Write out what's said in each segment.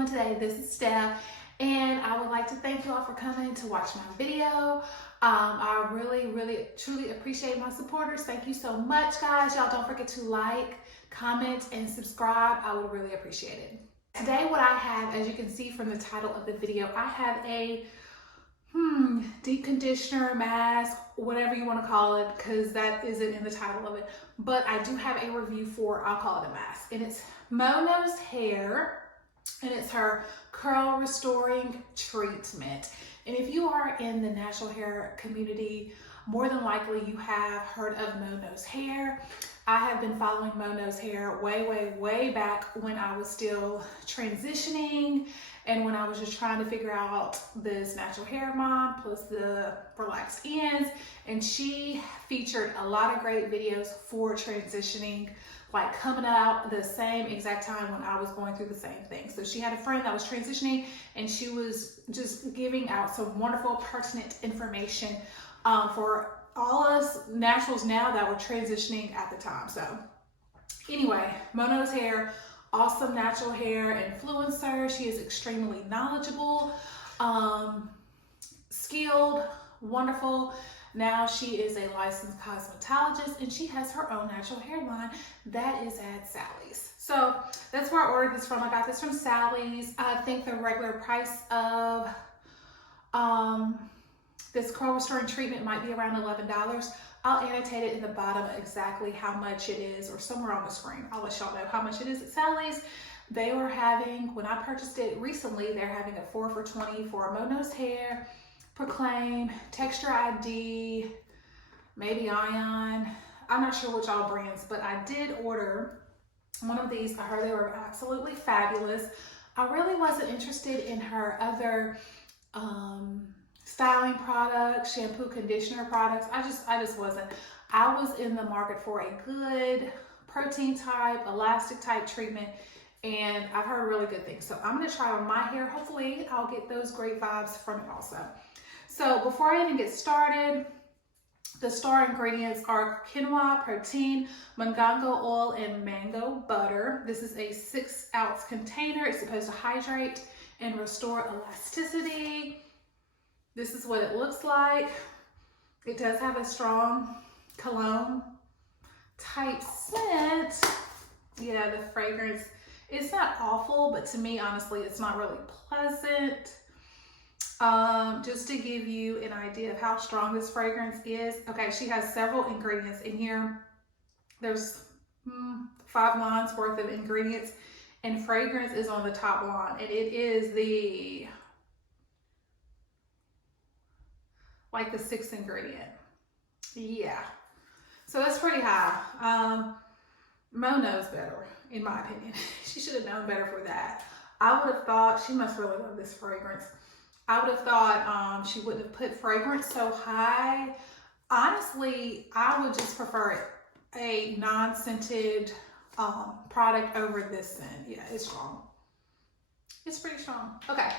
doing today? This is Steph, and I would like to thank you all for coming to watch my video. I really, truly appreciate my supporters. Thank you so much, guys. Y'all don't forget to like, comment, and subscribe. I would really appreciate it. Today, what I have, as you can see from the title of the video, I have a deep conditioner, mask, whatever you want to call it, because that isn't in the title of it. But I do have a review for, I'll call it a mask, and it's Mono's Hair, and it's her curl restoring treatment. And if you are in the natural hair community, more than likely you have heard of Mono's Hair. I have been following Mono's Hair way back when I was still transitioning and when I was just trying to figure out this natural hair mom plus the relaxed ends. And she featured a lot of great videos for transitioning, like coming out the same exact time when I was going through the same thing. So she had a friend that was transitioning and she was just giving out some wonderful pertinent information for all us naturals now that were transitioning at the time. So anyway, Mono's Hair, awesome natural hair influencer. She is extremely knowledgeable, skilled, wonderful. Now she is a licensed cosmetologist and she has her own natural hair line that is at Sally's. So that's where I ordered this from. I got this from Sally's. I think the regular price of this curl restoring treatment might be around $11. I'll annotate it in the bottom exactly how much it is, or somewhere on the screen. I'll let y'all know how much it is at Sally's. They were having, when I purchased it recently, they're having a 4 for $20 for Mono's Hair, Proclaim, Texture ID, maybe Ion. I'm not sure which all brands, but I did order one of these. I heard they were absolutely fabulous. I really wasn't interested in her other styling products, shampoo, conditioner products. I just wasn't. I was in the market for a good protein type, elastic type treatment, and I've heard really good things. So I'm gonna try on my hair. Hopefully I'll get those great vibes from it also. So before I even get started, the star ingredients are quinoa protein, mangongo oil, and mango butter. This is a 6-ounce container. It's supposed to hydrate and restore elasticity. This is what it looks like. It does have a strong cologne type scent. Yeah, the fragrance, it's not awful, but to me, honestly, it's not really pleasant. Just to give you an idea of how strong this fragrance is. Okay, she has several ingredients in here. There's 5 lines worth of ingredients, and fragrance is on the top line, and it is the like the 6th ingredient. Yeah, so that's pretty high. Mo knows better, in my opinion. She should have known better for that. I would have thought, she must really love this fragrance. I would have thought she wouldn't have put fragrance so high. Honestly, I would just prefer a non-scented product over this scent. Yeah, it's strong. It's pretty strong. Okay.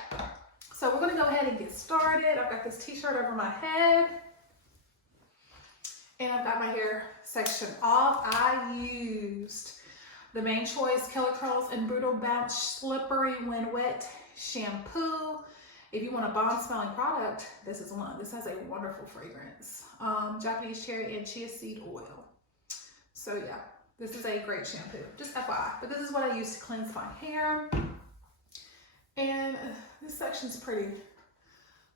So we're gonna go ahead and get started. I've got this t-shirt over my head and I've got my hair section off. I used the Main Choice Killer Curls and Brutal Bounce Slippery When Wet shampoo. If you want a bomb smelling product, this is one. This has a wonderful fragrance. Japanese cherry and chia seed oil. So yeah, this is a great shampoo, just FYI. But this is what I use to cleanse my hair. And this section's pretty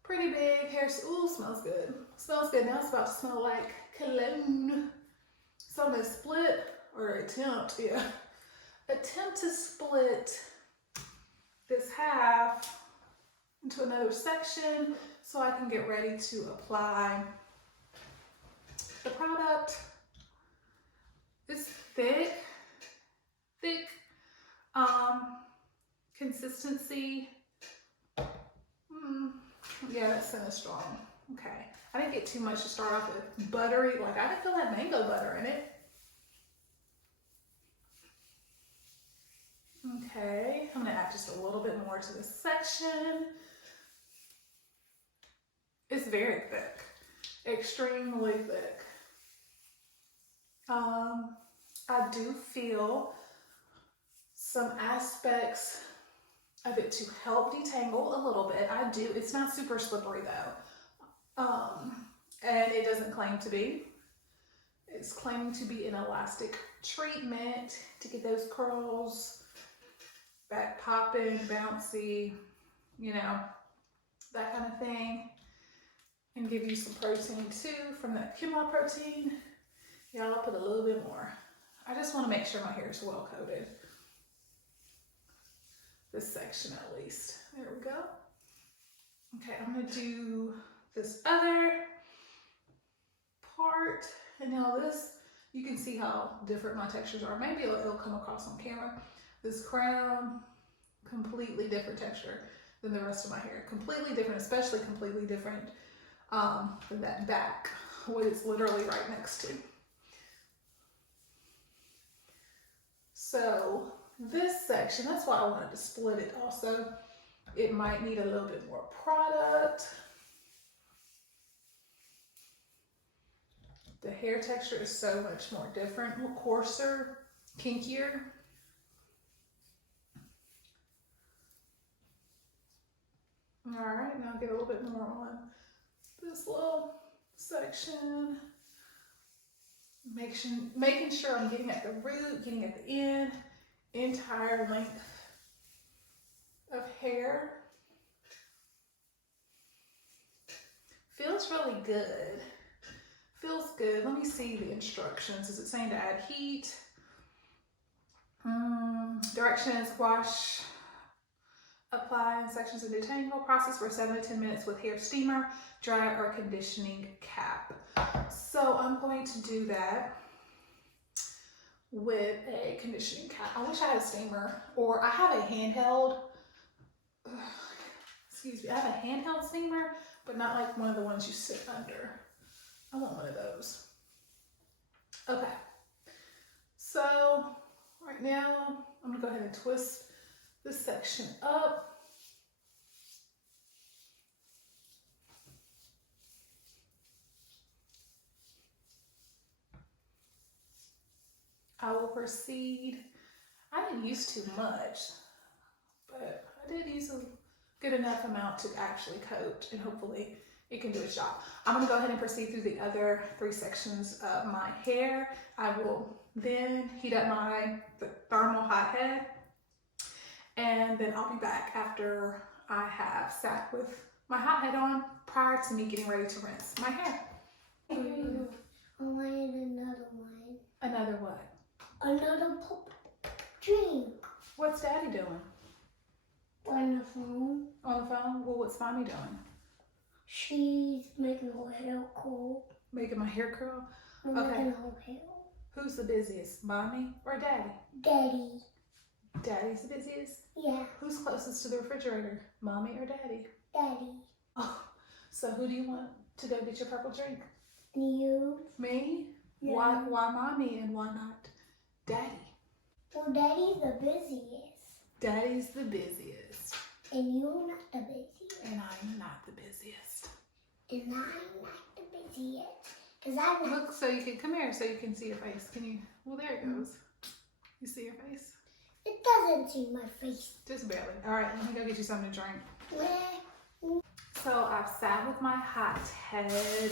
big. Hair, ooh, smells good. Smells good. Now it's about to smell like cologne. So I'm gonna split, or attempt to split this half into another section so I can get ready to apply the product. It's thick consistency. Yeah, that scent is strong. Okay, I didn't get too much to start off with. Buttery, like I didn't feel that mango butter in it. Okay, I'm gonna add just a little bit more to this section. It's very thick, extremely thick. I do feel some aspects of it to help detangle a little bit. I do. It's not super slippery though. And it doesn't claim to be. It's claiming to be an elastic treatment to get those curls back popping, bouncy, you know, that kind of thing. And give you some protein too from that quinoa protein. Yeah, I'll put a little bit more. I just want to make sure my hair is well coated. This section at least. There we go. Okay, I'm gonna do this other part. And now this, you can see how different my textures are. Maybe it'll come across on camera. This crown, completely different texture than the rest of my hair. Completely different, especially completely different than that back, what it's literally right next to. So this section, that's why I wanted to split it also. It might need a little bit more product. The hair texture is so much more different, more coarser, kinkier. All right, now get a little bit more on this little section. Making sure I'm getting at the root, getting at the end, entire length of hair. Feels really good. Feels good. Let me see the instructions. Is it saying to add heat? Directions: wash, apply in sections of detangle, process for 7 to 10 minutes with hair steamer, dry or conditioning cap. So I'm going to do that with a conditioning cap. I wish I had a steamer, or I have a handheld, excuse me, I have a handheld steamer, but not like one of the ones you sit under. I want one of those. Okay, so right now I'm gonna go ahead and twist this section up. I will proceed. I didn't use too much, but I did use a good enough amount to actually coat, and hopefully it can do its job. I'm gonna go ahead and proceed through the other 3 sections of my hair. I will then heat up my thermal hot head, and then I'll be back after I have sat with my hot head on prior to me getting ready to rinse my hair. I wanted another one. Another what? Another drink. What's Daddy doing? On the phone. On the phone? Well, what's Mommy doing? She's making her hair curl. Making my hair curl? Making Okay. her hair. Who's the busiest, Mommy or Daddy? Daddy. Daddy's the busiest? Yeah, Who's closest to the refrigerator, Mommy or Daddy? Daddy. Oh, so who do you want to go get your purple drink? You. Me? Yeah. Why Mommy and why not Daddy? Well, Daddy's the busiest. Daddy's the busiest. And you're not the busiest. And I'm not the busiest. And I'm not the busiest. Because I'm not. Look, so you can, come here so you can see your face. Can you? Well, there it goes. You see your face? It doesn't see my face. Just barely. All right, let me go get you something to drink. Where? So I've sat with my hot head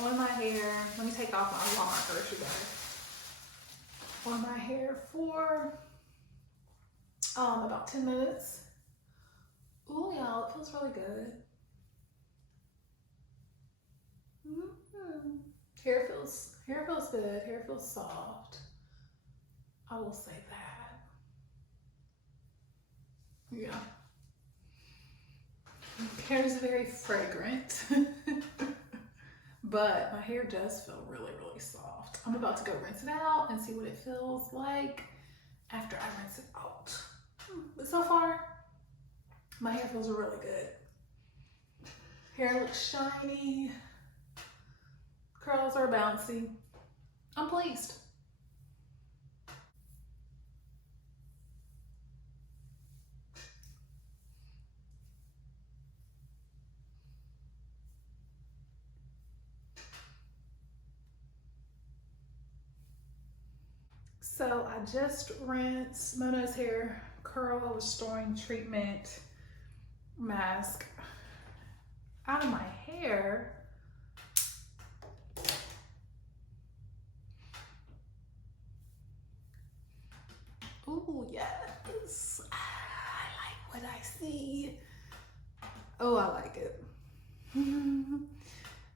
on my hair. Let me take off my Walmart grocery bag. On my hair for about 10 minutes. Ooh, y'all, it feels really good. Hair feels good. Hair feels soft. I will say that. Yeah. Hair is very fragrant, but my hair does feel really, really soft. I'm about to go rinse it out and see what it feels like after I rinse it out. But so far, my hair feels really good. Hair looks shiny. Curls are bouncy. I'm pleased. So I just rinsed Mona's hair curl restoring treatment mask out of my hair. Oh yes, I like what I see. Oh, I like it.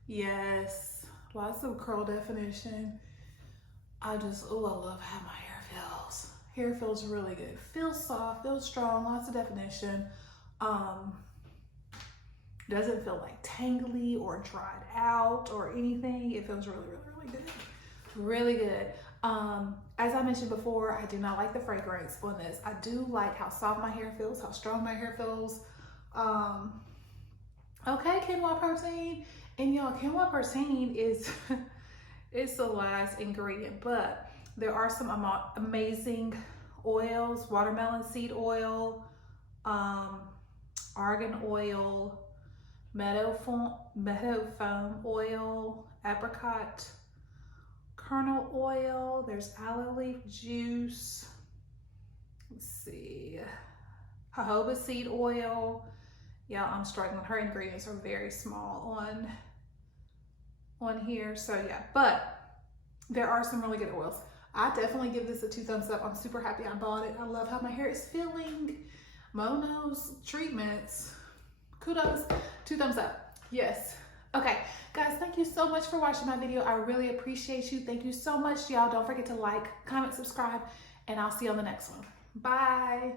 Yes, lots of curl definition. I love how my hair feels. Hair feels really good. Feels soft, feels strong, lots of definition. Doesn't feel like tangly or dried out or anything. It feels really, really, really good. Really good. As I mentioned before, I do not like the fragrance on this. I do like how soft my hair feels, how strong my hair feels. Okay, quinoa protein. And y'all, quinoa protein is it's the last ingredient, but there are some amazing oils: watermelon seed oil, argan oil, meadow foam oil, apricot kernel oil. There's aloe leaf juice. Let's see, jojoba seed oil. Yeah, I'm struggling. Her ingredients are very small on here. So yeah, but there are some really good oils. I definitely give this a 2 thumbs up. I'm super happy I bought it. I love how my hair is feeling. Mono's treatments, kudos, 2 thumbs up. Yes. Okay, guys, thank you so much for watching my video. I really appreciate you. Thank you so much, y'all. Don't forget to like, comment, subscribe, and I'll see you on the next one. Bye.